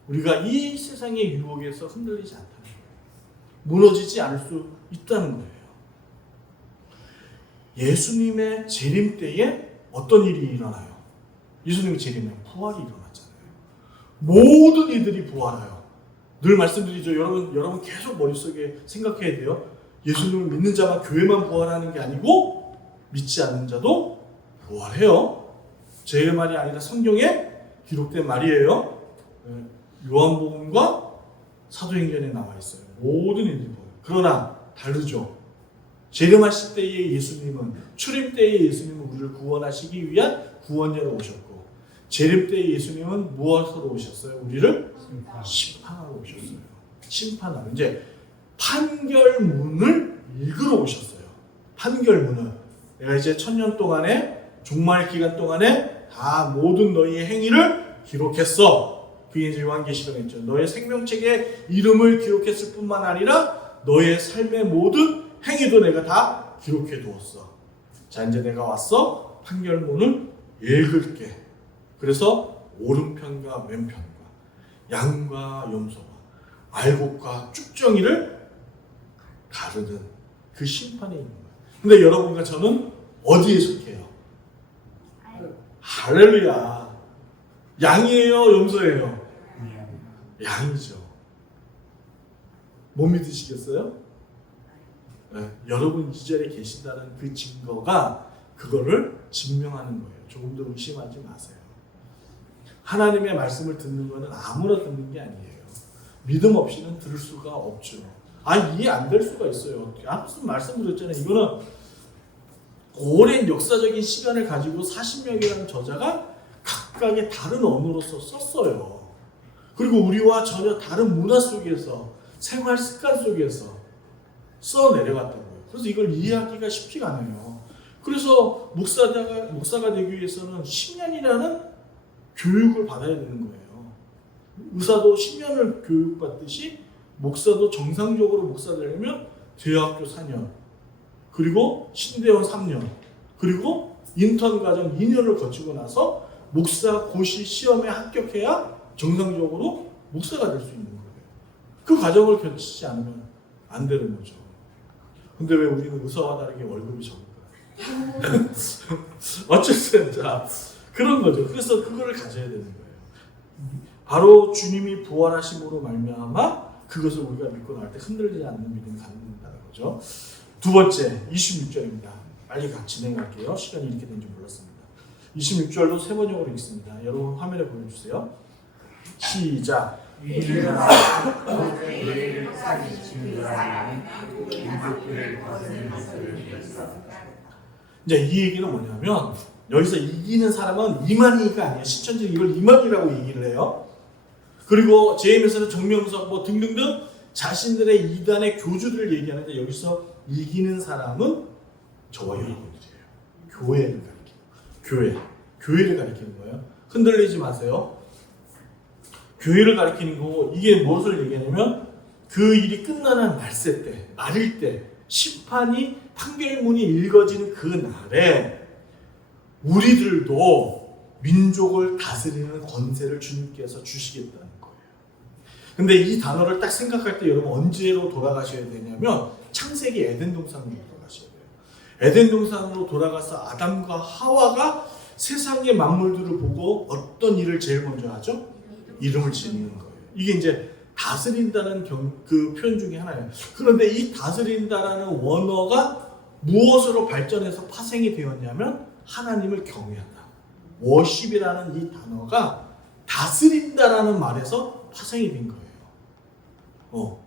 우리가 이 세상의 유혹에서 흔들리지 않다는 거예요. 무너지지 않을 수 있다는 거예요. 예수님의 재림 때에 어떤 일이 일어나요? 예수님의 재림에 부활이 일어나잖아요. 모든 이들이 부활해요. 늘 말씀드리죠. 여러분 계속 머릿속에 생각해야 돼요. 예수님을 믿는 자만 교회만 부활하는 게 아니고 믿지 않는 자도 부활해요. 제 말이 아니라 성경에 기록된 말이에요. 요한복음과 사도행전에 나와 있어요. 모든 일들이 보여요. 그러나 다르죠. 재림하실 때의 예수님은, 출입 때의 예수님은 우리를 구원하시기 위한 구원자로 오셨고, 재림 때의 예수님은 무엇으로 오셨어요? 우리를 심판하러 오셨어요. 심판하러. 이제 판결문을 읽으러 오셨어요. 판결문을. 내가 이제 1000년 동안에, 종말 기간 동안에 다 모든 너희의 행위를 기록했어. 그게 이제 요한계시록에 있죠. 너의 생명책에 이름을 기록했을 뿐만 아니라 너의 삶의 모든 행위도 내가 다 기록해 두었어. 자, 이제 내가 왔어. 판결문을 읽을게. 그래서 오른편과 왼편과 양과 염소와 알곡과 쭉정이를 가르는 그 심판에 있는 거예요. 근데 여러분과 저는 어디에 속해요? 할렐루야. 양이에요, 염소예요? 양이죠. 못 믿으시겠어요? 네, 여러분 이 자리에 계신다는 그 증거가 그거를 증명하는 거예요. 조금 더 의심하지 마세요. 하나님의 말씀을 듣는 것은 아무나 듣는 게 아니에요. 믿음 없이는 들을 수가 없죠. 이해 안 될 수가 있어요. 무슨 말씀드렸잖아요. 이거는 오랜 역사적인 시간을 가지고 40명이라는 저자가 각각의 다른 언어로서 썼어요. 그리고 우리와 전혀 다른 문화 속에서, 생활 습관 속에서 써 내려갔다고요. 그래서 이걸 이해하기가 쉽지가 않아요. 그래서 목사가 되기 위해서는 10년이라는 교육을 받아야 되는 거예요. 의사도 10년을 교육받듯이 목사도 정상적으로 목사 되려면 대학교 4년, 그리고 신대원 3년, 그리고 인턴 과정 2년을 거치고 나서 목사 고시 시험에 합격해야 정상적으로 목사가 될 수 있는 거예요. 그 과정을 거치지 않으면 안 되는 거죠. 근데 왜 우리는 의사와 다르게 월급이 적을까요? 어쨌든 자, 그런 거죠. 그래서 그거를 가져야 되는 거예요. 바로 주님이 부활하심으로 말미암아 그것을 우리가 믿고 나갈 때 흔들리지 않는 믿음이 갖는다는 거죠. 두 번째 26절입니다. 빨리 진행할게요. 시간이 이렇게 된지 몰랐습니다. 26절로 세 번역으로 읽습니다. 여러분 화면에 보여주세요. 시작. 이제 이 얘기는 뭐냐면 여기서 이기는 사람은 이만희가 아니에요. 신천지는 이걸 이만희라고 얘기를 해요. 그리고 제임에서는 정명석 등등등 자신들의 이단의 교주들을 얘기하는데 여기서 이기는 사람은 저와 여러분들이에요. 교회를 가리키는 교회를 가리키는 거예요. 흔들리지 마세요. 교회를 가리키는 거고 이게 무엇을 얘기하냐면 그 일이 끝나는 말세 때, 말일 때 심판이 판결문이 읽어지는 그 날에 우리들도 민족을 다스리는 권세를 주님께서 주시겠다는 거예요. 근데 이 단어를 딱 생각할 때 여러분 언제로 돌아가셔야 되냐면 창세기 에덴 동산으로 돌아가셔야 돼요. 에덴 동산으로 돌아가서 아담과 하와가 세상의 만물들을 보고 어떤 일을 제일 먼저 하죠? 이름을 짓는 거예요. 이게 이제 다스린다는 그 표현 중에 하나예요. 그런데 이 다스린다라는 원어가 무엇으로 발전해서 파생이 되었냐면 하나님을 경외한다. 워십이라는 이 단어가 다스린다라는 말에서 파생이 된 거예요.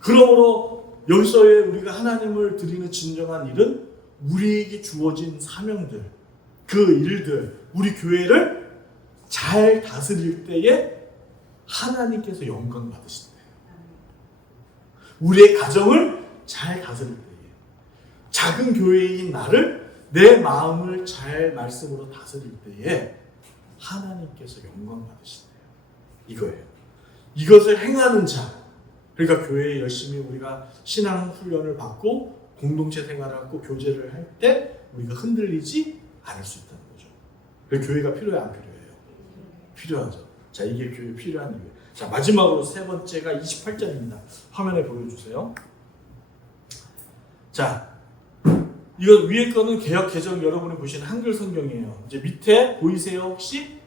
그러므로 여기서의 우리가 하나님을 드리는 진정한 일은 우리에게 주어진 사명들, 그 일들, 우리 교회를 잘 다스릴 때에 하나님께서 영광 받으신대요. 우리의 가정을 잘 다스릴 때에, 작은 교회인 나를 내 마음을 잘 말씀으로 다스릴 때에 하나님께서 영광 받으신대요. 이거예요. 이것을 행하는 자, 그러니까 교회에 열심히 우리가 신앙 훈련을 받고 공동체 생활을 하고 교제를 할 때 우리가 흔들리지 않을 수 있다는 거죠. 그래서 교회가 필요해요, 안 필요해요? 필요하죠. 자, 이게 교회에 필요한 이유예요. 자, 마지막으로 세 번째가 28절입니다. 화면에 보여주세요. 자, 이거 위에 거는 개역 개정 여러분이 보시는 한글 성경이에요. 이제 밑에 보이세요 혹시?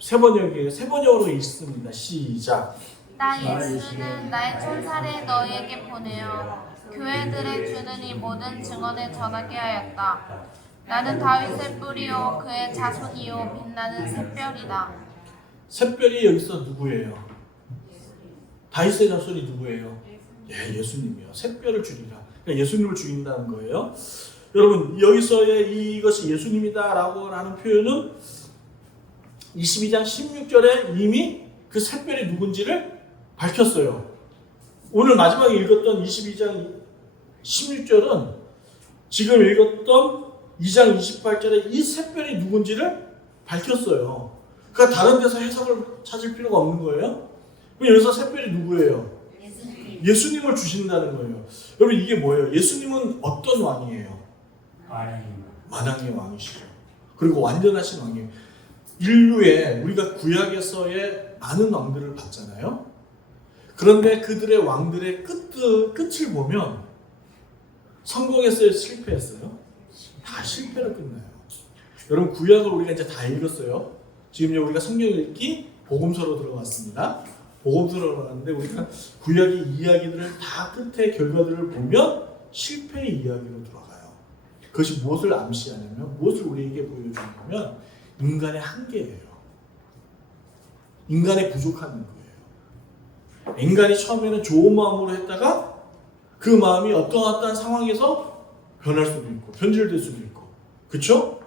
세 번역이에요. 세 번역으로 읽습니다. 시작. 나 예수는 나의 천사를 너희에게 보내어 교회들의 주는 이 모든 증언을 전하게 하였다. 나는 다윗의 뿌리요 그의 자손이요 빛나는 샛별이다. 샛별이 여기서 누구예요? 다윗의 자손이 누구예요? 예, 예수님이요. 샛별을 죽이라. 그러니까 예수님을 죽인다는 거예요. 여러분 여기서의 이것이 예수님이다라고 하는 표현은 22장 16절에 이미 그 샛별이 누군지를 밝혔어요. 오늘 마지막에 읽었던 22장 16절은 지금 읽었던 2장 28절에 이 샛별이 누군지를 밝혔어요. 그러니까 다른 데서 해석을 찾을 필요가 없는 거예요. 그럼 여기서 샛별이 누구예요? 예수님을 주신다는 거예요. 여러분 이게 뭐예요? 예수님은 어떤 왕이에요? 만왕의 왕이시죠. 그리고 완전하신 왕이에요. 인류에 우리가 구약에서의 많은 왕들을 봤잖아요. 그런데 그들의 왕들의 끝을 보면 성공했어요? 실패했어요? 다 실패로 끝나요. 여러분 구약을 우리가 이제 다 읽었어요. 지금 우리가 성경 읽기 복음서로 들어갔습니다. 복음서로 들어갔는데 우리가 구약의 이야기들을 다 끝에 결과들을 보면 실패의 이야기로 돌아가요. 그것이 무엇을 암시하냐면 무엇을 우리에게 보여주냐면 인간의 한계예요. 인간의 부족한 거예요. 인간이 처음에는 좋은 마음으로 했다가 그 마음이 어떠한 상황에서 변할 수도 있고 변질될 수도 있고 그렇죠?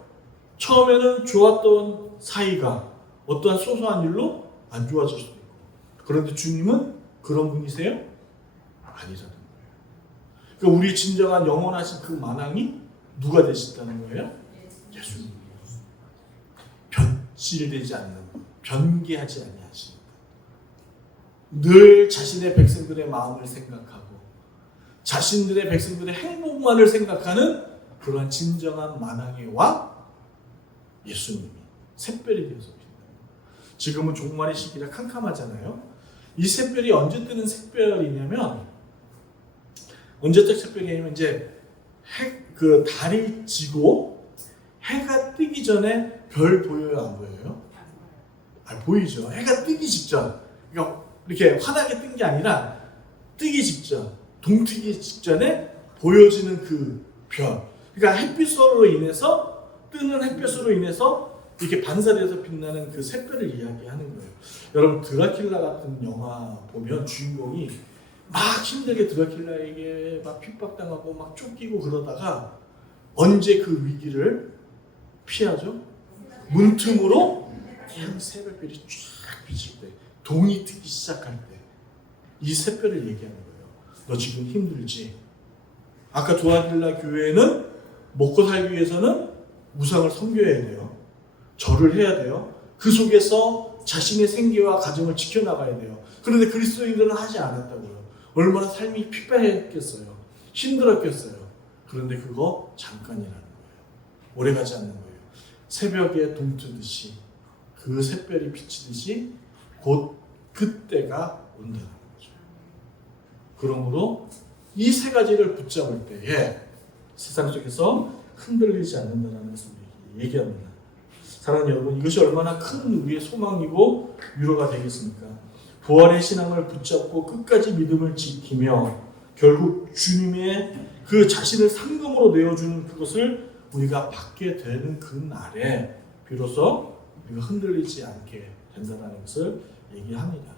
처음에는 좋았던 사이가 어떠한 소소한 일로 안 좋아질 수도 있고 그런데 주님은 그런 분이세요? 아니라는 거예요. 그러니까 우리 진정한 영원하신 그 만왕이 누가 되신다는 거예요? 예수님. 변질되지 않는 변개하지 아니하십니다. 늘 자신의 백성들의 마음을 생각하고 자신들의 백성들의 행복만을 생각하는 그러한 진정한 만왕의 왕 예수님이 샛별이 되어서 빛납니다. 지금은 종말의 시기라 캄캄하잖아요. 이 샛별이 언제 뜨는 샛별이냐면 언제적 샛별이냐면 이제 그 달이 지고 해가 뜨기 전에 별 보여요, 안 보여요? 보이죠. 해가 뜨기 직전. 그러니까 이렇게 환하게 뜬 게 아니라 뜨기 직전, 동트기 직전에 보여지는 그 별. 그러니까 햇빛으로 인해서 뜨는 햇빛으로 인해서 이렇게 반사돼서 빛나는 그 샛별을 이야기하는 거예요. 여러분 드라큘라 같은 영화 보면 주인공이 막 힘들게 드라큘라에게 막 핍박당하고 막 쫓기고 그러다가 언제 그 위기를 피하죠? 문틈으로 그냥 새벽별이 쫙 비칠 때, 동이 트기 시작할 때 이 샛별을 얘기하는 거예요. 너 지금 힘들지? 아까 도아딜라 교회는 먹고 살기 위해서는 우상을 섬겨야 돼요. 절을 해야 돼요. 그 속에서 자신의 생계와 가정을 지켜나가야 돼요. 그런데 그리스도인들은 하지 않았다고요. 얼마나 삶이 핍박했겠어요. 힘들었겠어요. 그런데 그거 잠깐이라는 거예요. 오래가지 않는 거예요. 새벽에 동트듯이 그 샛별이 비치듯이 곧 그때가 온다는 거죠. 그러므로 이 세 가지를 붙잡을 때에 세상 속에서 흔들리지 않는다는 것을 얘기합니다. 사랑하는 여러분, 이것이 얼마나 큰 우리의 소망이고 위로가 되겠습니까? 부활의 신앙을 붙잡고 끝까지 믿음을 지키며 결국 주님의 그 자신을 상금으로 내어주는 그것을 우리가 받게 되는 그 날에 비로소 우리가 흔들리지 않게 된다는 것을 얘기합니다.